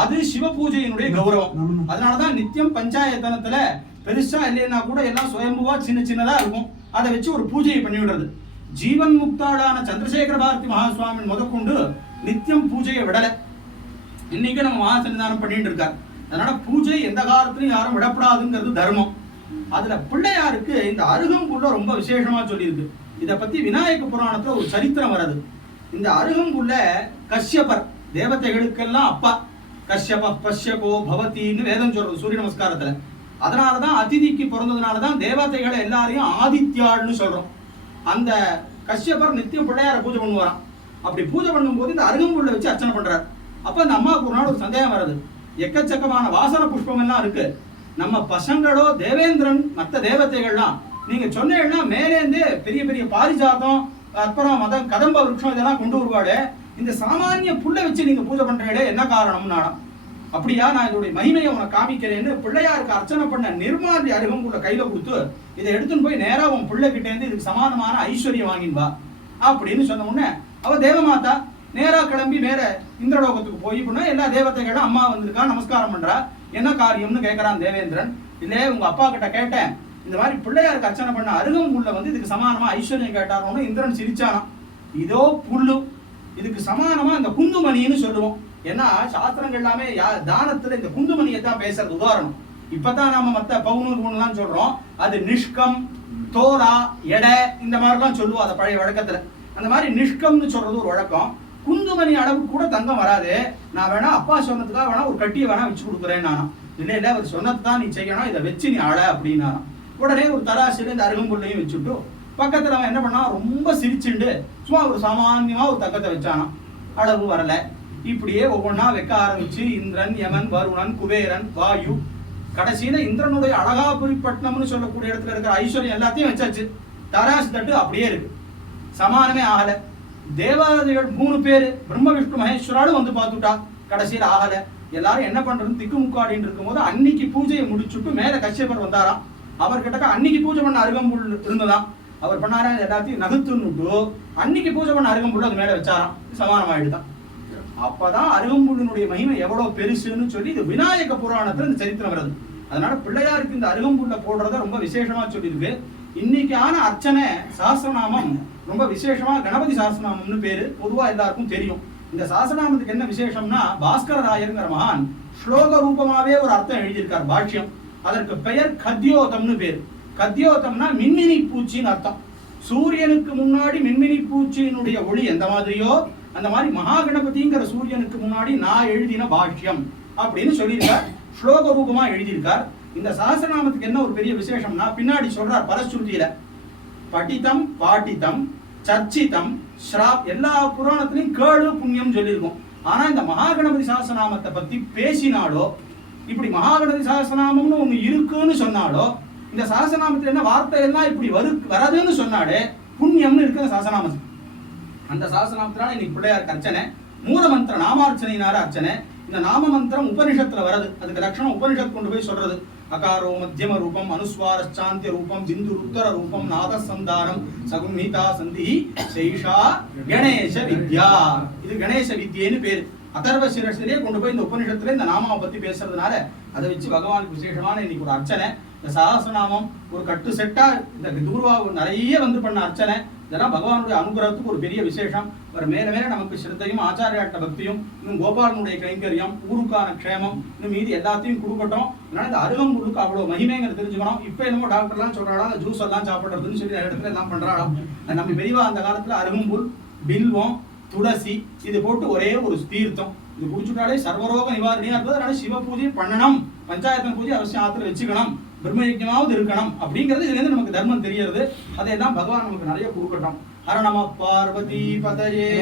அது சிவ பூஜையினுடைய கௌரவம். அதனாலதான் நித்தியம் பஞ்சாயத்தனத்துல பெருசா இல்லைன்னா கூட எல்லாம் சுயம்புவா சின்ன சின்னதா இருக்கும், அதை வச்சு ஒரு பூஜையை பண்ணி விடுறது. ஜீவன் முக்தாளான சந்திரசேகர பாரதி மகாசுவாமி முதற்கொண்டு நித்தியம் பூஜையை விடலை. இன்னைக்கு நம்ம மகாசன்னிதானம் பண்ணிட்டு இருக்கார். அதனால பூஜை எந்த காலத்திலும் யாரும் விடப்படாதுங்கிறது தர்மம். அதுல பிள்ளையாருக்கு இந்த அருகம்புல்ல ரொம்ப விசேஷமா சொல்லியிருக்கு. இதை பத்தி விநாயக புராணத்துல ஒரு சரித்திரம் வருது. இந்த அருகம்புல்ல கஷ்யபர் தேவதைகளுக்கெல்லாம் அப்பா, கஷ்யப பஷ்யபோ பவதின்னு வேதம் சொல்றது சூரிய நமஸ்காரத்துல. அதனாலதான் அதிதிக்கு பிறந்ததுனாலதான் தேவதைகளை எல்லாரையும் ஆதித்யாள்னு சொல்றோம். அந்த கஷ்யபர் நித்தியம் பிள்ளையார பூஜை பண்ணுவாராம். அப்படி பூஜை பண்ணும்போது இந்த அருகம்புல்ல வச்சு அர்ச்சனை பண்றாரு. அப்ப அந்த அம்மாவுக்கு ஒரு நாள் ஒரு சந்தேகம் வருது. எக்கச்சக்கமான வாசன புஷ்பம் எல்லாம் இருக்கு, நம்ம பசங்களோ தேவேந்திரன் மற்ற தேவதைகள்லாம் நீங்க சொன்னீங்கன்னா மேலேந்து பெரிய பெரிய பாரிஜாதம் அப்புறம் கதம்ப விருட்சம் இதெல்லாம் கொண்டு வருவாடு, இந்த சாமானிய புல்லை வச்சு நீங்க பூஜை பண்றீங்களே என்ன காரணம் நாடம்? அப்படியா, நான் இதோடைய மகிமையை உனக்கு காமிக்கிறேன்னு பிள்ளையாருக்கு அர்ச்சனை பண்ண நிர்மாதி அருகம்புல்ல கையில கொடுத்து இதை எடுத்துன்னு போய் நேரா உன் பிள்ளை கிட்டே இருந்து இதுக்கு சமானமான ஐஸ்வர்யம் வாங்கின்பா அப்படின்னு சொன்ன உடனே அவ தேவமாதா நேரா கிளம்பி மேல இந்திரலோகத்துக்கு போய் பண்ண எல்லா தேவதைகளும் அம்மா வந்திருக்கா நமஸ்காரம் பண்றா, என்ன காரியம்னு கேட்கறான் தேவேந்திரன். இல்ல உங்க அப்பா கிட்ட கேட்டேன், இந்த மாதிரி பிள்ளையாருக்கு அர்ச்சனை பண்ண அருகம்புல்ல இதுக்கு சமானமா ஐஸ்வர்யம் கேட்டாரோன்னு இந்திரன் சிரிச்சானா. இதோ புல்லு, இதுக்கு சமானமா இந்த குந்துமணின்னு சொல்லுவோம். ஏன்னா சாஸ்திரங்கள் எல்லாமே தானத்துல இந்த குந்துமணியை தான் பேசுறது. உதாரணம் இப்பதான் நாம மத்த பவுனூர்லாம் சொல்றோம், அது நிஷ்கம் தோலா எடை இந்த மாதிரிலாம் சொல்லுவோம் அதை பழைய வழக்கத்துல. அந்த மாதிரி நிஷ்கம்னு சொல்றது ஒரு வழக்கம். குந்துமணி அளவு கூட தங்கம் வராது, நான் வேணா அப்பா சொன்னதுக்காக வேணா ஒரு கட்டியை வேணா வச்சு கொடுக்குறேன் நானும். இல்லை இல்லை அவர் சொன்னதுதான் நீ செய்யணும், இதை வச்சு நீ ஆள அப்படின்னா உடனே ஒரு தராசில இந்த அருகம்புல்லையும் வச்சுட்டு பக்கத்துல அவன் என்ன பண்ணா ரொம்ப சிரிச்சுண்டு சும்மா ஒரு சாமான்யமா ஒரு தங்கத்தை வச்சானா, அளவு வரல. இப்படியே ஒவ்வொன்றா வைக்க ஆரம்பிச்சு இந்திரன் யமன் வருணன் குபேரன் வாயு, கடைசியில இந்திரனுடைய அழகாபுரிப்பட்டினம்னு சொல்லக்கூடிய இடத்துல இருக்கிற ஐஸ்வர்யம் எல்லாத்தையும் வச்சாச்சு. தராசு தட்டு அப்படியே இருக்கு, சமானமே ஆகல. தேவதைகள் 3 பேரு பிரம்ம விஷ்ணு மகேஸ்வராலும் வந்து பார்த்துட்டா, கடைசியில் ஆகல. எல்லாரும் என்ன பண்றதுன்னு திக்குமுக்காடின்னு இருக்கும்போது அன்னைக்கு பூஜையை முடிச்சுட்டு மேல கஷ்யபர் வந்தாராம். அவர்கிட்ட அன்னைக்கு பூஜை பண்ண அருகம்புல் இருந்ததாம். அவர் பண்ணாரா எல்லாத்தையும் நகுத்துன்னுட்டு அன்னைக்கு பூஜை பண்ண அருகம்புல் அது மேல வச்சாராம், சமானமாயிடுதான். அப்பதான் அருகம்புல்லினுடைய மகிமை எவ்வளவு பெருசுன்னு சொல்லி இது விநாயக புராணத்துல இந்த சரித்திரம் வருது. அதனால பிள்ளையாருக்கு இந்த அருகம்புல்ல போடுறத ரொம்ப விசேஷமா சொல்லியிருக்கு. இன்னைக்கான அர்ச்சனை சாஸ்திரநாமம் ரொம்ப விசேஷமா கணபதி சாஸ்திரநாமம்னு பேரு, பொதுவா எல்லாருக்கும் தெரியும். இந்த சாஸ்திரநாமத்துக்கு என்ன விசேஷம்னா பாஸ்கர ராயருங்கிற மகான் ஸ்லோக ரூபமாவே ஒரு அர்த்தம் எழுதியிருக்கார் பாஷ்யம். அதற்கு பெயர் கத்யோதம்னு பேரு. கத்யோதம்னா மின்மினி பூச்சின்னு அர்த்தம். சூரியனுக்கு முன்னாடி மின்மினி பூச்சியினுடைய ஒளி எந்த மாதிரியோ அந்த மாதிரி மகாகணபதிங்கிற சூரியனுக்கு முன்னாடி நான் எழுதின பாஷ்யம் அப்படின்னு சொல்லியிருக்கார், ஸ்லோக ரூபமா எழுதியிருக்கார். இந்த சாஸ்திரநாமத்துக்கு என்ன ஒரு பெரிய விசேஷம்னா பின்னாடி சொல்றார் பரஸ்ருதியில படித்தம் பாட்டித்தம் சர்ச்சிதம் ஸ்ராப் எல்லா புராணத்திலையும் கேடு புண்ணியம் சொல்லியிருக்கும். ஆனா இந்த மகாகணபதி சாஸ்திரநாமத்தை பத்தி பேசினாலோ இப்படி மகாகணபதி சாஸ்திரநாமம்னு ஒண்ணு இருக்குன்னு சொன்னாலோ இந்த சாஸ்திரநாமத்துல என்ன வார்த்தை எல்லாம் இப்படி வராதுன்னு சொன்னாலே புண்ணியம்னு இருக்கு அந்த சாஸ்திரநாமம். அந்த சாஸ்திரநாமத்தினால இன்னைக்கு பிள்ளையாருக்கு அர்ச்சனை, மூல மந்திர நாமார்ச்சனையினால அர்ச்சனை. இந்த நாம மந்திரம் உபனிஷத்துல வருது, அதுக்கு லட்சணம் உபனிஷத் கொண்டு போய் சொல்றது. அகாரோ மத்தியம ரூபம் அனுஸ்வாரச்சாந்திய ரூபம் பிந்து உத்தர ரூபம் நாத சந்தானம் சகுன்ஹிதா சந்தி சேஷா கணேச வித்யா. இது கணேச வித்யேன்னு பேரு. அதர்வ சிரசிலே கொண்டு போய் இந்த உபனிஷத்துல இந்த நாமாவை பத்தி பேசுறதுனால அதை வச்சு பகவானுக்கு விசேஷமான இன்னைக்கு ஒரு அர்ச்சனை. இந்த சஹஸ்ரநாமம் ஒரு கட்டு செட்டா இந்த தூர்வா நிறைய பண்ண அர்ச்சனை, இதெல்லாம் பகவானுடைய அனுகிரகத்துக்கு ஒரு பெரிய விசேஷம். ஒரு மேல மேல நமக்கு சிரத்தையும் ஆச்சாரியாட்ட பக்தியும் இன்னும் கோபாலனுடைய கைங்கரியம் ஊருக்கான க்ஷேமம் இன்னும் மீதி எல்லாத்தையும் கொடுக்கட்டும். அதனால இந்த அருகம்புல்லுக்கு அவ்வளவு மகிமைங்கிறது தெரிஞ்சுக்கணும். இப்ப என்னமோ டாக்டர்லாம் சொல்றாடா அந்த ஜூஸ் எல்லாம் சாப்பிடுறதுன்னு சொல்லி இடத்துல எல்லாம் பண்றாளாம். நம்ம பெரியவா அந்த காலத்துல அருகம்புல் பில்வம் துளசி இது போட்டு ஒரே ஒரு தீர்த்தம் இது குடிச்சுட்டாலே சர்வரோக நிவாரணியா இருந்தது. அதனால சிவ பூஜை பண்ணணும், பஞ்சாயத்தன் பூஜை அவசியம் ஆத்துல வச்சுக்கணும், பிரம்மயஜமாவது இருக்கணும் அப்படிங்கிறது இதுல இருந்து நமக்கு தர்மம் தெரிகிறது. அதையெல்லாம் பகவான் நமக்கு நிறைய கொடுக்கட்டும். ஹர நம பார்வதி பதயே.